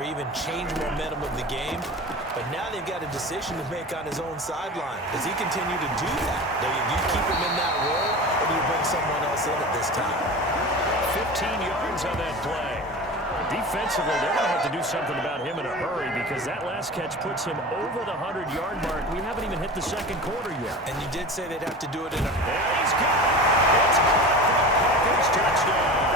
or even change momentum of the game. But now they've got a decision to make on his own sideline. Does he continue to do that? Do you keep him in that role, or do you bring someone else in at this time? 15 yards on that play. Defensively, they're going to have to do something about him in a hurry because that last catch puts him over the 100-yard mark. We haven't even hit the second quarter yet. And you did say they'd have to do it in a... And he's got it. It's caught for a Packers touchdown.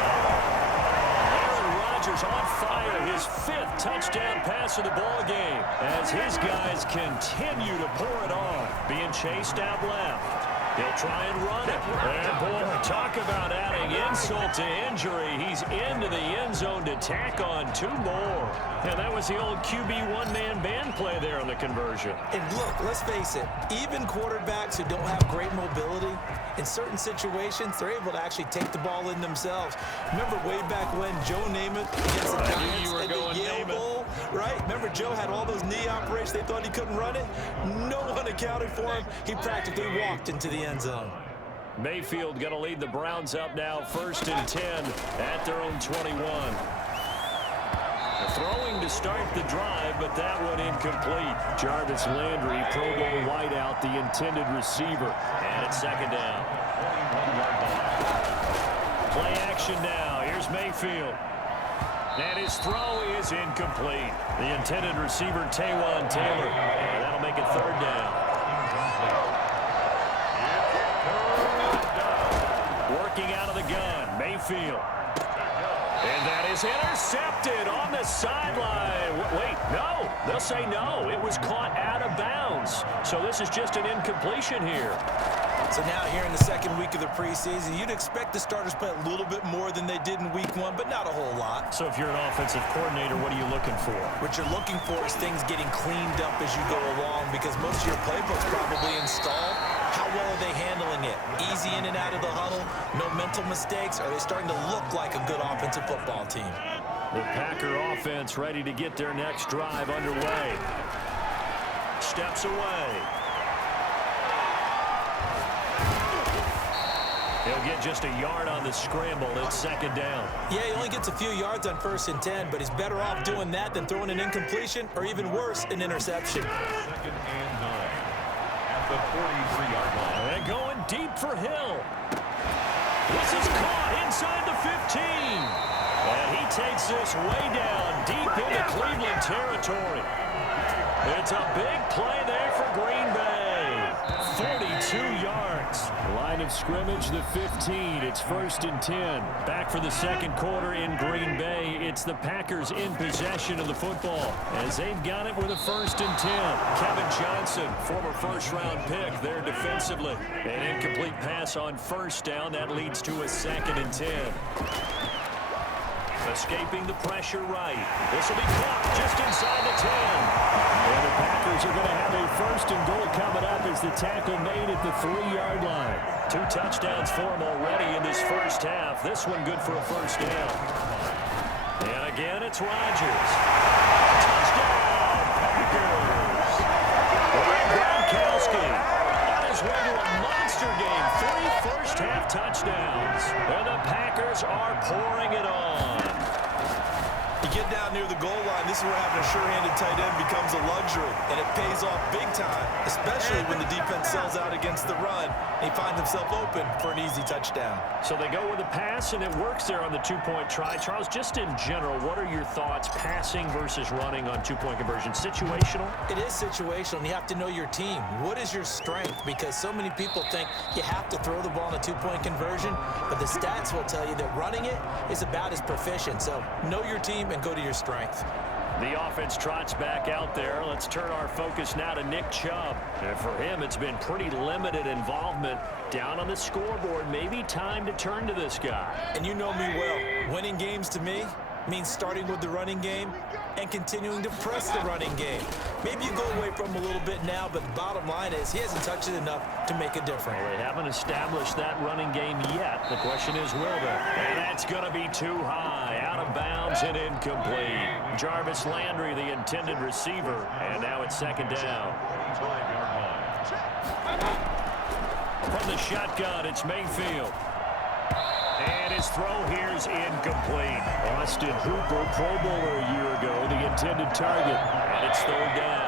Aaron Rodgers on fire. His 5th touchdown pass of the ball game as his guys continue to pour it on. Being chased out left. He'll try and run it. And, boy, talk about adding insult to injury. He's into the end zone to tack on 2 more. And that was the old QB one-man band play there on the conversion. And look, let's face it, even quarterbacks who don't have great mobility, in certain situations, they're able to actually take the ball in themselves. Remember way back when Joe Namath against the Giants at the Yale Bowl, right? Remember Joe had all those knee operations. They thought he couldn't run it. No one accounted for him. He practically walked into the end zone. Mayfield going to lead the Browns up now, 1st and 10 at their own 21. Throwing to start the drive, but that one incomplete. Jarvis Landry, Pro Bowl wideout, the intended receiver. And it's 2nd down. Play action now. Here's Mayfield. And his throw is incomplete. The intended receiver, Taywan Taylor. And that'll make it 3rd down. Working out of the gun, Mayfield. And that is intercepted on the sideline. Wait, no. They'll say no. It was caught out of bounds. So this is just an incompletion here. So now here in the 2nd week of the preseason, you'd expect the starters play a little bit more than they did in week 1, but not a whole lot. So if you're an offensive coordinator, what are you looking for? What you're looking for is things getting cleaned up as you go along because most of your playbook's probably installed. How well are they handling it? Easy in and out of the huddle? No mental mistakes? Are they starting to look like a good offensive football team? The Packer offense ready to get their next drive underway. Steps away. He'll get just a yard on the scramble. It's 2nd down. Yeah, he only gets a few yards on 1st and 10, but he's better off doing that than throwing an incompletion or even worse, an interception. 2nd and 9 at the 43-yard line. And going deep for Hill. This is caught inside the 15. And he takes this way down deep into Cleveland territory. It's a big play there for Green Bay. 42 yards. Line of scrimmage, the 15. It's 1st and 10. Back for the 2nd quarter in Green Bay. It's the Packers in possession of the football as they've got it with a 1st and 10. Kevin Johnson, former 1st-round pick there defensively. An incomplete pass on 1st down. That leads to a 2nd and 10. Escaping the pressure right. This will be caught just inside the 10. And the Packers are going to have a 1st and goal coming up as the tackle made at the 3-yard line. 2 touchdowns for him already in this 1st half. This one good for a 1st down. And again, it's Rodgers. Touchdown, Packers. Ryan Gronkowski on his way to a monster game. 3 first-half touchdowns. And the Packers are pouring it on. You get down near the goal line, this is where having a sure-handed tight end becomes a luxury, and it pays off big time, especially when the defense sells out against the run, and he finds himself open for an easy touchdown. So they go with a pass, and it works there on the 2-point try. Charles, just in general, what are your thoughts passing versus running on 2-point conversion? Situational? It is situational, and you have to know your team. What is your strength? Because so many people think you have to throw the ball in a 2-point conversion, but the stats will tell you that running it is about as proficient. So know your team and go to your strength. The offense trots back out there. Let's turn our focus now to Nick Chubb. And for him, it's been pretty limited involvement down on the scoreboard. Maybe time to turn to this guy. And you know me well. Winning games to me means starting with the running game and continuing to press the running game. Maybe you go away from him a little bit now, but the bottom line is he hasn't touched it enough to make a difference. Well, they haven't established that running game yet. The question is, will they? And that's going to be too high, out of bounds and incomplete. Jarvis Landry, the intended receiver, and now it's 2nd down. From the shotgun, it's Mayfield. And his throw here is incomplete. Austin Hooper, Pro Bowler a year ago, the intended target. And it's third down.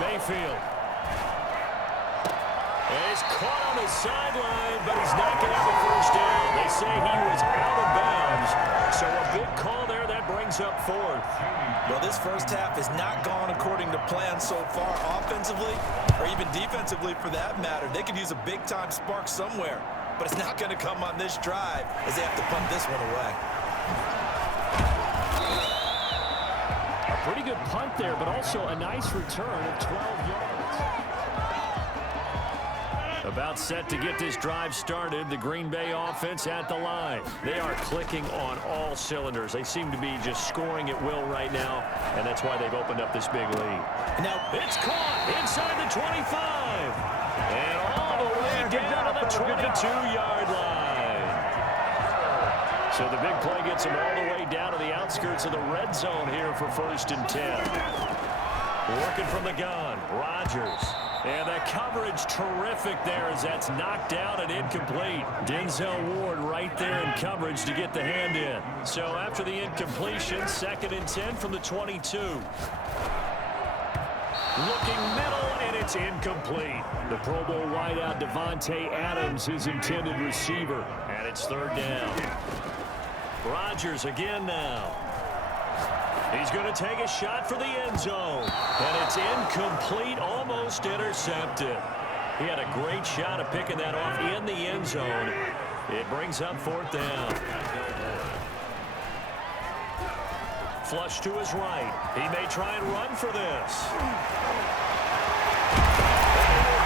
Mayfield. He's caught on the sideline, but he's not going to have a first down. They say he was out of bounds. So a big call there that brings up fourth. Well, this first half has not gone according to plan so far offensively or even defensively for that matter. They could use a big-time spark somewhere, but it's not going to come on this drive as they have to punt this one away. A pretty good punt there, but also a nice return of 12 yards. About set to get this drive started. The Green Bay offense at the line. They are clicking on all cylinders. They seem to be just scoring at will right now, and that's why they've opened up this big lead. Now, it's caught inside the 25. And all the way down to the 22-yard line. So the big play gets them all the way down to the outskirts of the red zone here for 1st and 10. Working from the gun, Rodgers. And the coverage terrific there as that's knocked out and incomplete. Denzel Ward right there in coverage to get the hand in. So after the incompletion, 2nd and 10 from the 22. Looking middle, and it's incomplete. The Pro Bowl wideout Devontae Adams, his intended receiver. And it's 3rd down. Rodgers again now. He's going to take a shot for the end zone. And it's incomplete, almost intercepted. He had a great shot of picking that off in the end zone. It brings up 4th down. Flush to his right. He may try and run for this.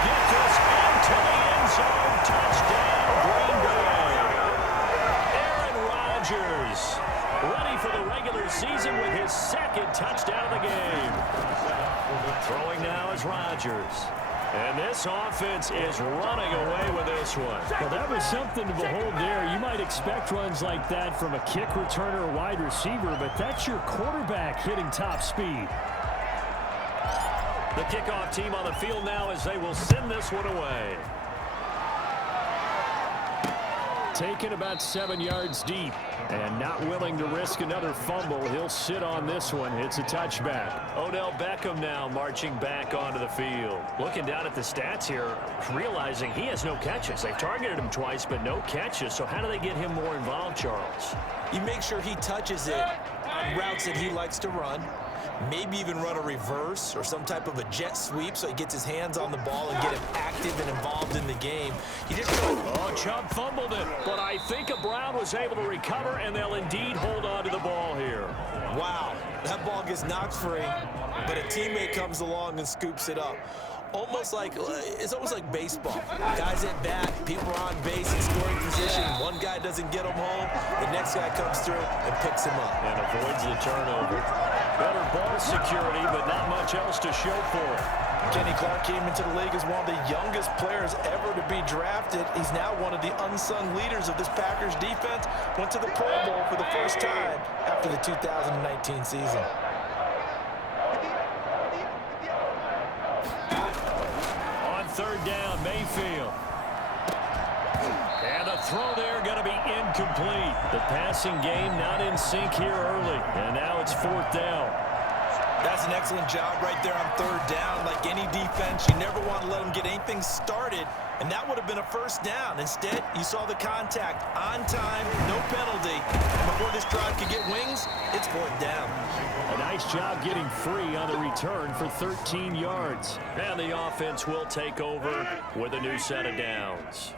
Get this into the end zone. Touchdown, Green Bay. Aaron Rodgers. Ready for the regular season with his 2nd touchdown of the game. Throwing now is Rodgers. And this offense is running away with this one. Well, that was something to behold there. You might expect runs like that from a kick returner or wide receiver, but that's your quarterback hitting top speed. The kickoff team on the field now as they will send this one away. Taken about 7 yards deep and not willing to risk another fumble. He'll sit on this one. It's a touchback. Odell Beckham now marching back onto the field. Looking down at the stats here, realizing he has no catches. They've targeted him twice, but no catches. So how do they get him more involved, Charles? you make sure he touches it on routes that he likes to run. Maybe even run a reverse or some type of a jet sweep so he gets his hands on the ball and get him active and involved in the game. You just Chubb fumbled it, but I think Brown was able to recover, and they'll indeed hold on to the ball here. Wow, that ball gets knocked free, but a teammate comes along and scoops it up. It's almost like baseball. Guys at bat, people are on base in scoring position. One guy doesn't get him home, the next guy comes through and picks him up. And avoids the turnover. Better ball security, but not much else to show for it. Kenny Clark came into the league as one of the youngest players ever to be drafted. He's now one of the unsung leaders of this Packers defense. Went to the Pro Bowl for the first time after the 2019 season. Third down, Mayfield. And the throw there going to be incomplete. The passing game not in sync here early. And now it's fourth down. That's an excellent job right there on third down. Like any defense, you never want to let them get anything started. And that would have been a first down. Instead, you saw the contact on time, no penalty. And before this drive could get wings, it's fourth down. A nice job getting free on the return for 13 yards. And the offense will take over with a new set of downs.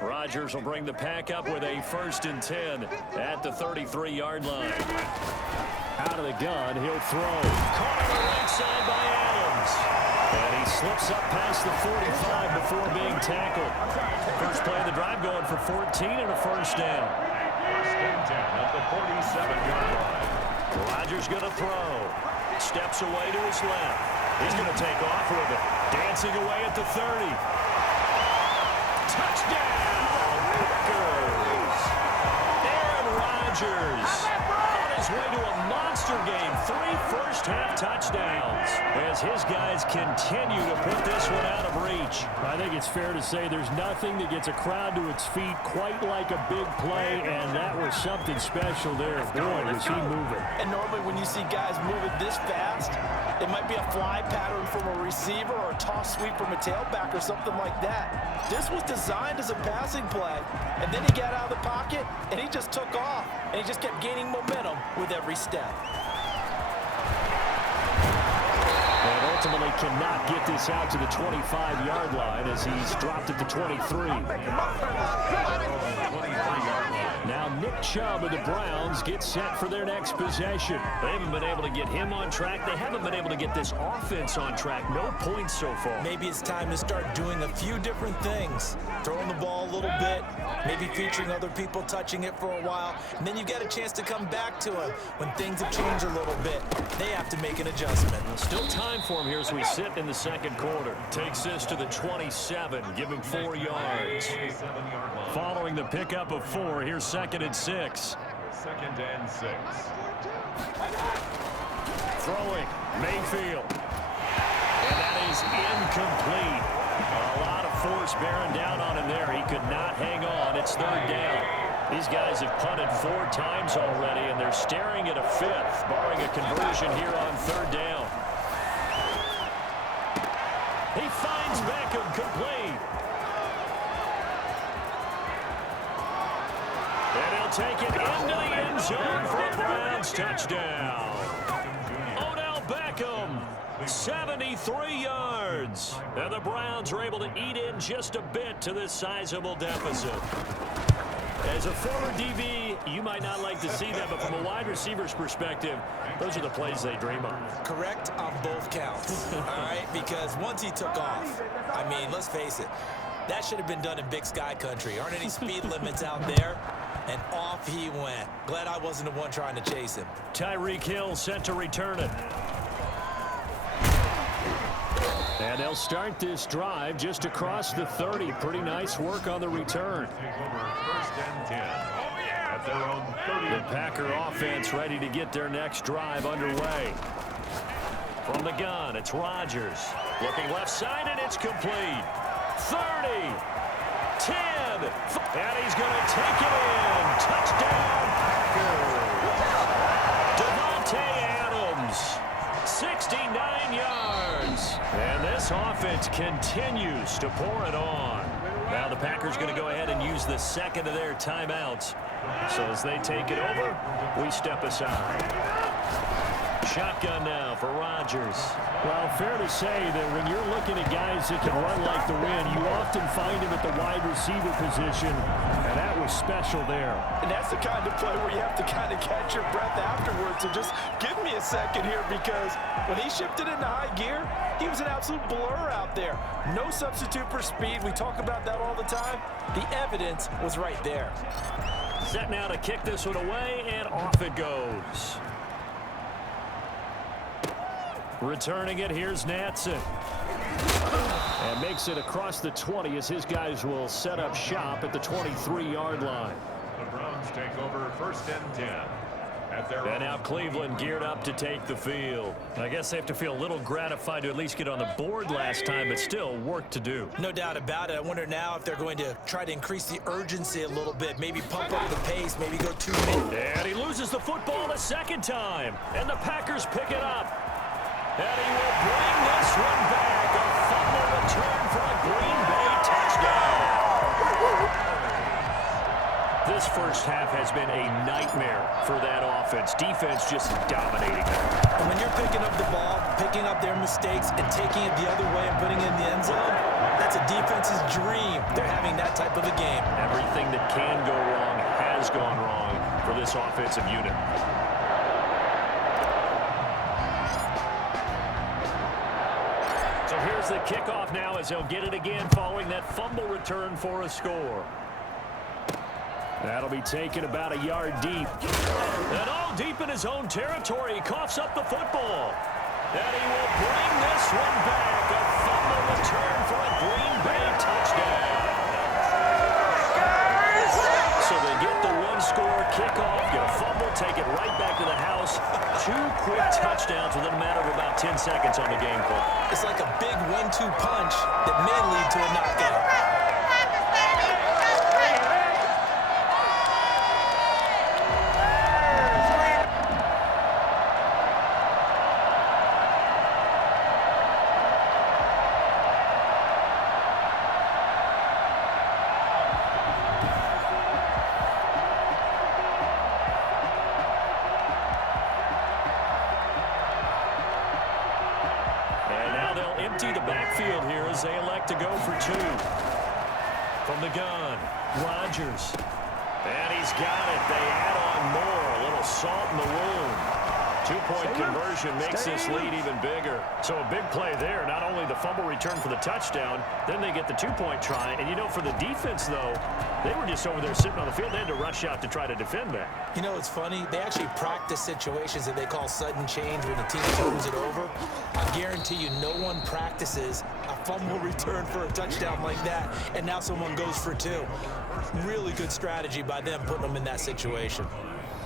Rodgers will bring the pack up with a 1st and 10 at the 33-yard line. Out of the gun, he'll throw. Caught on the right side by Adams. And he slips up past the 45 before being tackled. First play of the drive going for 14 and a first down. First and 10 at the 47-yard line. Rodgers going to throw. Steps away to his left. He's going to take off with it. Dancing away at the 30. Touchdown, Packers. Aaron Rodgers on his way to a monster game. 3 first-half touchdowns as his guys continue to put this one out of reach. I think it's fair to say there's nothing that gets a crowd to its feet quite like a big play, and that was something special there. Boy, was he moving. And normally when you see guys moving this fast, it might be a fly pattern from a receiver or a toss sweep from a tailback or something like that. This was designed as a passing play, and then he got out of the pocket, and he just took off, and he just kept gaining momentum with every step. And ultimately cannot get this out to the 25-yard line as he's dropped at the 23. Now Nick Chubb of the Browns gets set for their next possession. They haven't been able to get him on track. They haven't been able to get this offense on track. No points so far. Maybe it's time to start doing a few different things. Throwing the ball a little bit, maybe featuring other people touching it for a while, and then you get a chance to come back to it when things have changed a little bit. They have to make an adjustment. Still time for him here as we sit in the second quarter. Takes this to the 27. Give him 4 yards. Following the pickup of 4, here's 2nd and 6. 2nd and 6. Throwing, Mayfield. And that is incomplete. A lot of force bearing down on him there. He could not hang on. It's 3rd down. These guys have punted 4 times already, and they're staring at a 5th, barring a conversion here on 3rd down. He finds Beckham complete. And he'll take it into the end zone for a Browns touchdown. Odell Beckham, 73 yards. And the Browns are able to eat in just a bit to this sizable deficit. As a former DB, you might not like to see that, but from a wide receiver's perspective, those are the plays they dream of. Correct on both counts, all right? Because once he took off, I mean, let's face it, that should have been done in Big Sky country. Aren't any speed limits out there? And off he went. Glad I wasn't the one trying to chase him. Tyreek Hill set to return it. And they'll start this drive just across the 30. Pretty nice work on the return. Take over 1st and 10. At their own 30. The Packer offense ready to get their next drive underway. From the gun, it's Rodgers. Looking left side, and it's complete. 30, 10, and he's going to take it in. Touchdown, Packers. Devontae Adams, 69 yards. And this offense continues to pour it on. Now the Packers going to go ahead and use the 2nd of their timeouts. So as they take it over, we step aside. Shotgun now for Rodgers. Well, fair to say that when you're looking at guys that can run like the wind, you often find him at the wide receiver position, and that was special there. And that's the kind of play where you have to kind of catch your breath afterwards. So just give me a second here, because when he shifted into high gear, he was an absolute blur out there. No substitute for speed. We talk about that all the time. The evidence was right there. Set now to kick this one away, and off it goes. Returning it, here's Natson. And makes it across the 20 as his guys will set up shop at the 23-yard line. The Browns take over 1st and 10. And now Cleveland geared up to take the field. I guess they have to feel a little gratified to at least get on the board last time, but still work to do. No doubt about it. I wonder now if they're going to try to increase the urgency a little bit, maybe pump up the pace, maybe go 2 minutes. And he loses the football a 2nd time, and the Packers pick it up. And he will bring this one back. A fumble return for a Green Bay touchdown. This first half has been a nightmare for that offense. Defense just dominating them. And when you're picking up the ball, picking up their mistakes, and taking it the other way and putting it in the end zone, that's a defense's dream. They're having that type of a game. Everything that can go wrong has gone wrong for this offensive unit. Here's the kickoff now as they'll get it again following that fumble return for a score. That'll be taken about a yard deep. And all deep in his own territory. He coughs up the football. And he will bring this one back. A fumble return for a Green Bay touchdown. So they get the one-score kickoff, get a fumble, take it right back to the quick touchdowns within a matter of about 10 seconds on the game clock. It's like a big 1-2 punch that may lead to a knockout. Empty the backfield here as they elect to go for 2. From the gun, Rodgers. And he's got it. They add on more. A little salt in the wound. 2-point conversion makes this lead even bigger. So a big play there. Not only the fumble return for the touchdown, then they get the 2-point try. And, you know, for the defense, though, they were just over there sitting on the field. They had to rush out to try to defend that. You know, it's funny. They actually practice situations that they call sudden change when the team throws it over. I guarantee you no one practices a fumble return for a touchdown like that, and now someone goes for 2. Really good strategy by them putting them in that situation.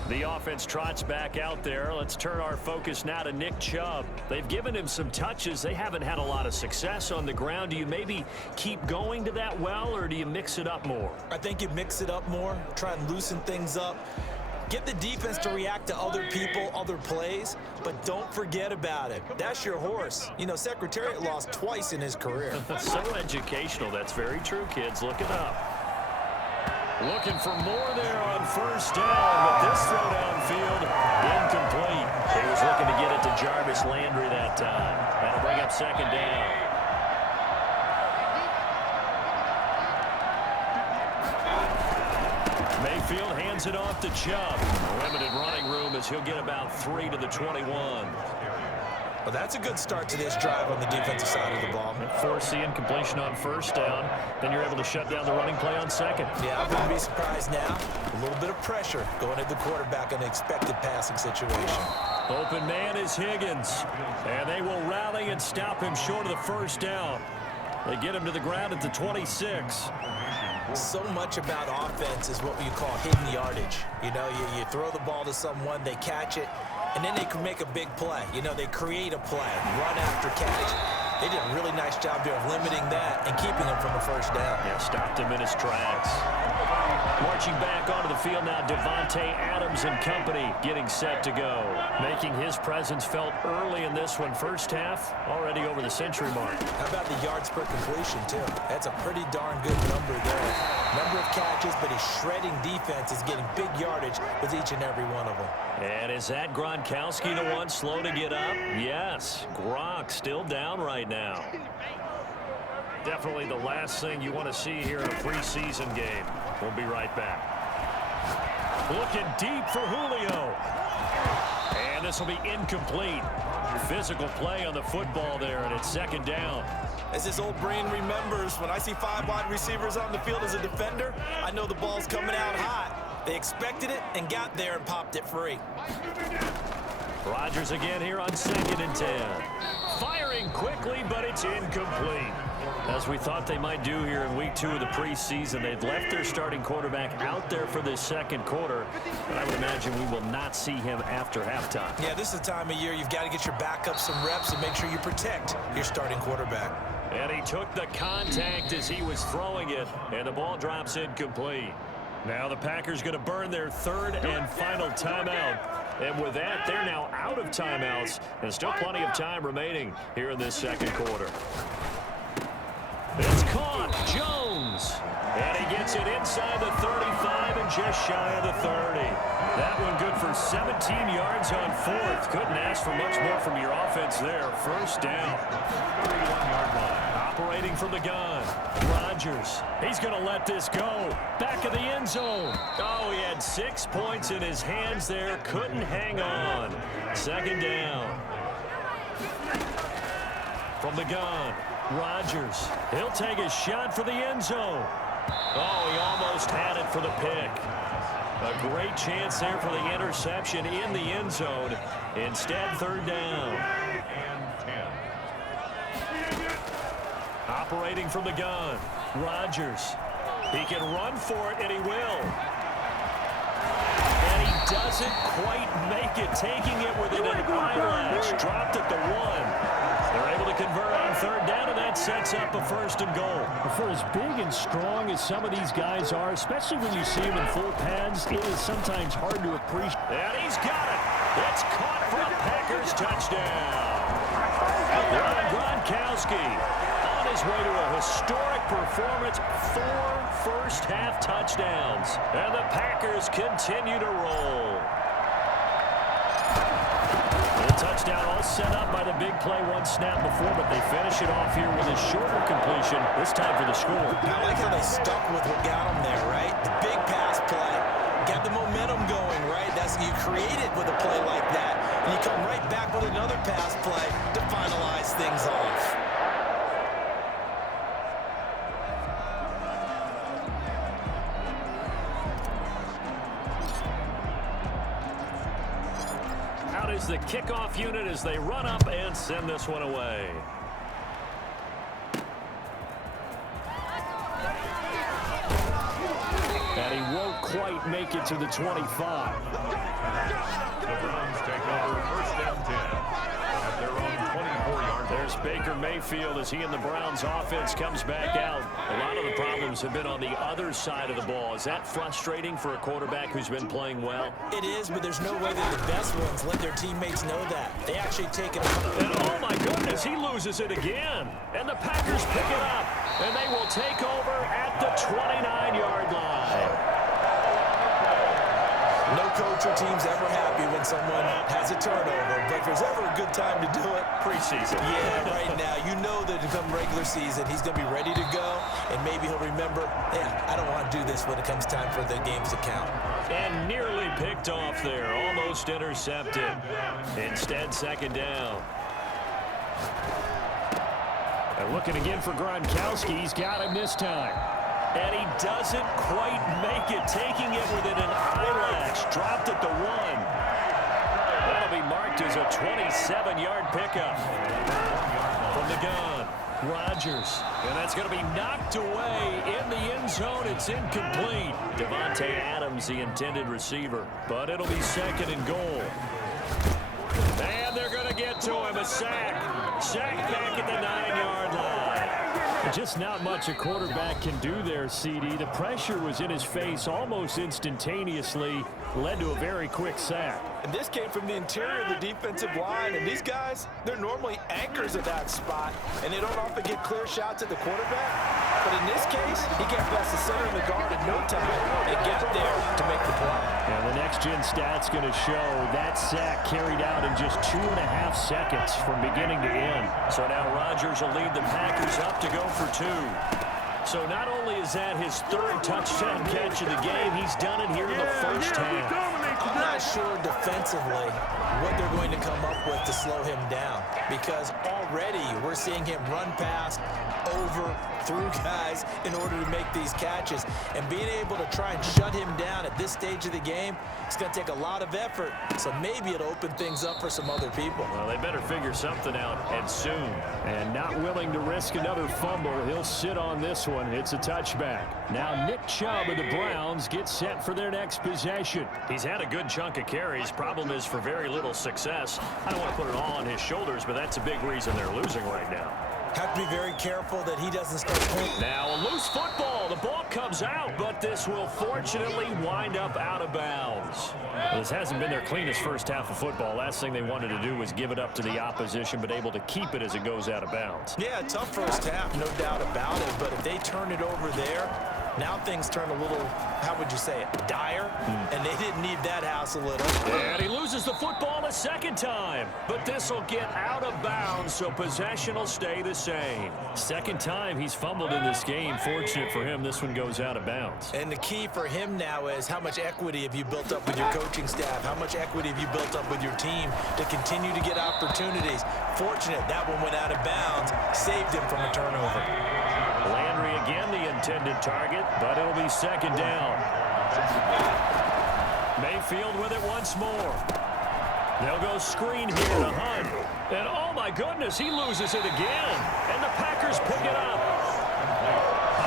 The offense trots back out there. Let's turn our focus now to Nick Chubb. They've given him some touches. They haven't had a lot of success on the ground. Do you maybe keep going to that well, or do you mix it up more? I think you mix it up more, try and loosen things up. Get the defense to react to other people, other plays, but don't forget about it. That's your horse. You know, Secretariat lost twice in his career. So educational. That's very true, kids. Look it up. Looking for more there on first down, but this throw downfield incomplete. He was looking to get it to Jarvis Landry that time. That'll bring up second down. Mayfield hands it off to Chubb. Limited running room as he'll get about 3 to the 21. Well, that's a good start to this drive on the defensive side of the ball. Force the incompletion on first down. Then you're able to shut down the running play on second. Yeah, I wouldn't be surprised now. A little bit of pressure going at the quarterback in an expected passing situation. Open man is Higgins. And they will rally and stop him short of the first down. They get him to the ground at the 26. So much about offense is what you call hidden yardage. You know, you throw the ball to someone, they catch it, and then they can make a big play. You know, they create a play, run after catch. They did a really nice job here of limiting that and keeping him from the first down. Yeah, stopped him in his tracks. Marching back onto the field now, Devontae Adams and company getting set to go. Making his presence felt early in this one. First half, already over the century mark. How about the yards per completion, too? That's a pretty darn good number there. Number of catches, but he's shredding defense. Is getting big yardage with each and every one of them. And is that Gronkowski the one slow to get up? Yes. Gronk still down right now. Definitely the last thing you want to see here in a preseason game. We'll be right back. Looking deep for Julio. And this will be incomplete. Physical play on the football there, and it's second down. As this old brain remembers, when I see 5 wide receivers on the field as a defender, I know the ball's coming out hot. They expected it and got there and popped it free. Rodgers again here on 2nd and 10. Firing quickly, but it's incomplete. As we thought they might do here in week 2 of the preseason, they'd left their starting quarterback out there for this second quarter, but I would imagine we will not see him after halftime. Yeah, this is the time of year you've got to get your backup some reps and make sure you protect your starting quarterback. And he took the contact as he was throwing it, and the ball drops incomplete. Now the Packers going to burn their 3rd and final timeout. And with that, they're now out of timeouts, and still plenty of time remaining here in this second quarter. It's caught. Jones. And he gets it inside the 35 and just shy of the 30. That one good for 17 yards on 4th. Couldn't ask for much more from your offense there. First down. 31-yard line. Operating from the gun. Rodgers. He's going to let this go. Back of the end zone. Oh, he had 6 points in his hands there. Couldn't hang on. Second down. From the gun. Rodgers. He'll take a shot for the end zone. Oh, he almost had it for the pick. A great chance there for the interception in the end zone. Instead, 3rd down. Operating from the gun. Rodgers. He can run for it, and he will. And he does doesn't quite make it, taking it within an eyelash. Dropped at the 1. They're able to convert on third down, and that sets up a 1st and goal. For as big and strong as some of these guys are, especially when you see them in full pads, it is sometimes hard to appreciate. And he's got it. It's caught for a Packers touchdown. Ron Gronkowski on his way to a historic performance, 4 first-half touchdowns. And the Packers continue to roll. The touchdown all set up by the big play one snap before, but they finish it off here with a shorter completion, this time for the score. I like how they stuck with what got them there, right? The big pass play. Got the momentum going, right? That's you create it with a play like that, and you come right back with another pass play to finalize things off. Out is the kickoff unit as they run up and send this one away. And he won't quite make it to the 25. The Browns take over 1st and 10 at their own 24-yard. There's Baker Mayfield as he and the Browns offense comes back out. A lot of the problems have been on the other side of the ball. Is that frustrating for a quarterback who's been playing well? It is, but there's no way that the best ones let their teammates know that. They actually take it. And oh my goodness, he loses it again. And the Packers pick it up. And they will take over at the 29-yard line. No coach or team's ever happy when someone has a turnover, but if there's ever a good time to do it, preseason. Yeah, right now. You know that come regular season, he's going to be ready to go, and maybe he'll remember, yeah, I don't want to do this when it comes time for the games to count. And nearly picked off there, almost intercepted. Instead, 2nd down. And looking again for Gronkowski. He's got him this time. And he doesn't quite make it, taking it within an eyelash. Dropped at the 1. That'll be marked as a 27-yard pickup from the gun. Rodgers, and that's going to be knocked away in the end zone. It's incomplete. Devontae Adams, the intended receiver, but it'll be 2nd and goal. And they're going to get to him, a sack. Sack back at the 9-yard line. Just not much a quarterback can do there, CD. The pressure was in his face almost instantaneously, led to a very quick sack. And this came from the interior of the defensive line, and these guys, they're normally anchors at that spot, and they don't often get clear shots at the quarterback. But in this case, he got past the center of the guard in no time and got there to make the play. And the next-gen stats going to show that sack carried out in just 2.5 seconds from beginning to end. So now Rodgers will lead the Packers up to go for 2. So not only is that his 3rd touchdown catch of the game, he's done it here in the first half. I'm not sure defensively what they're going to come up with to slow him down, because already we're seeing him run past, over, through guys in order to make these catches. And being able to try and shut him down at this stage of the game, it's going to take a lot of effort. So maybe it'll open things up for some other people. Well, they better figure something out, and soon. And not willing to risk another fumble, he'll sit on this one. It's a touchback. Now Nick Chubb of the Browns gets set for their next possession. He's had a good chunk of carries. Problem is for very little success. I don't want to put it all on his shoulders, but that's a big reason they're losing right now. Have to be very careful that he doesn't start playing. Now a loose football. The ball comes out, but this will fortunately wind up out of bounds. This hasn't been their cleanest first half of football. Last thing they wanted to do was give it up to the opposition, but able to keep it as it goes out of bounds. Yeah, tough first half, no doubt about it. But if they turn it over there, now things turn a little, how would you say it, dire? And they didn't need that house a little. And he loses the football a 2nd time. But this will get out of bounds, so possession will stay the same. 2nd time he's fumbled in this game. Fortunate for him, this one goes out of bounds. And the key for him now is how much equity have you built up with your coaching staff? How much equity have you built up with your team to continue to get opportunities? Fortunate that one went out of bounds, saved him from a turnover. Landry again the intended target, but it'll be 2nd down. Mayfield with it once more. They'll go screen here to Hunt. And oh my goodness, he loses it again. And the Packers pick it up.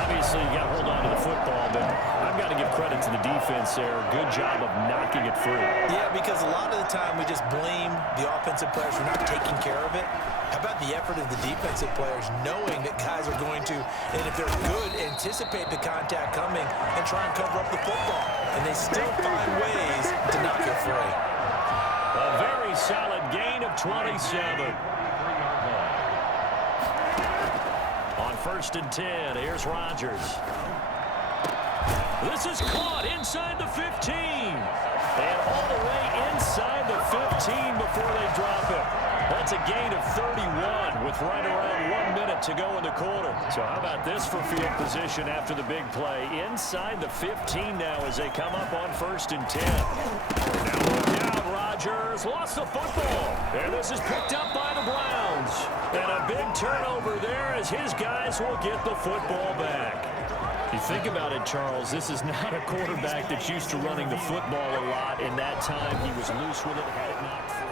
Obviously, you got to hold on to the football, but I've got to give credit to the defense there. Good job of knocking it free. Yeah, because a lot of the time we just blame the offensive players for not taking care of it. How about the effort of the defensive players knowing that guys are going to, and if they're good, anticipate the contact coming and try and cover up the football. And they still find ways to knock it free. A very solid gain of 27. On 1st and 10, here's Rodgers. This is caught inside the 15. And all the way inside the 15 before they drop it. That's a gain of 31 with right around 1 minute to go in the quarter. So how about this for field position after the big play? Inside the 15 now as they come up on 1st and 10. Now look out, Rodgers lost the football. And this is picked up by the Browns. And a big turnover there as his guys will get the football back. You think about it, Charles, this is not a quarterback that's used to running the football a lot. In that time, he was loose with it, had it knocked free.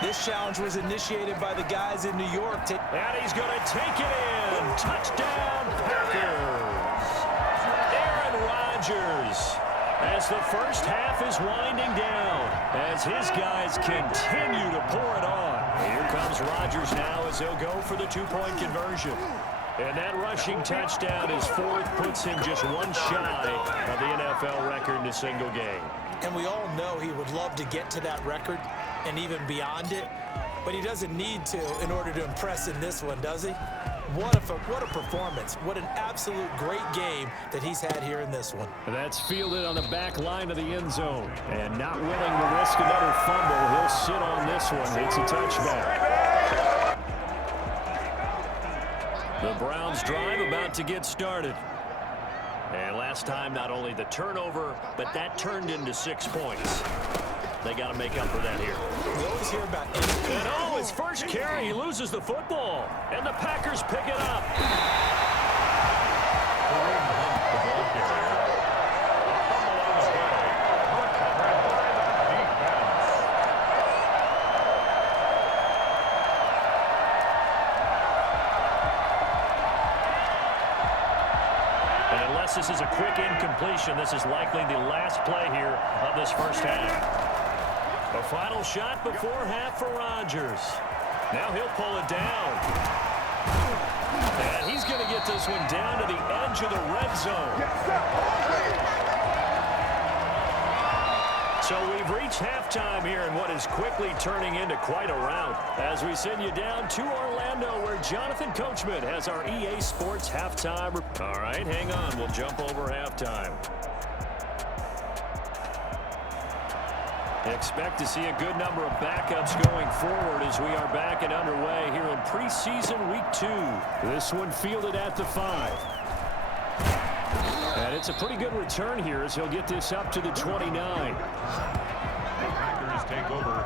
This challenge was initiated by the guys in New York. And he's going to take it in. Touchdown, Packers. Aaron Rodgers. As the first half is winding down, as his guys continue to pour it on. Here comes Rodgers now as he'll go for the two-point conversion. And that rushing touchdown, his fourth, puts him just one shy of the NFL record in a single game. And we all know he would love to get to that record and even beyond it, but he doesn't need to in order to impress in this one, does he? What a performance. What an absolute great game that he's had here in this one. That's fielded on the back line of the end zone. And not willing to risk another fumble, he'll sit on this one. It's a touchback. The Browns drive about to get started. And last time, not only the turnover, but that turned into 6 points. They got to make up for that here. We always hear about it. And oh, his first carry, he loses the football. And the Packers pick it up. And unless this is a quick incompletion, this is likely the last play here of this first half. A final shot before half for Rodgers. Now he'll pull it down. And he's going to get this one down to the edge of the red zone. So we've reached halftime here in what is quickly turning into quite a rout. As we send you down to Orlando where Jonathan Coachman has our EA Sports halftime. All right, hang on. We'll jump over halftime. Expect to see a good number of backups going forward as we are back and underway here in preseason week 2. This one fielded at the 5. And it's a pretty good return here as he'll get this up to the 29. Packers take over.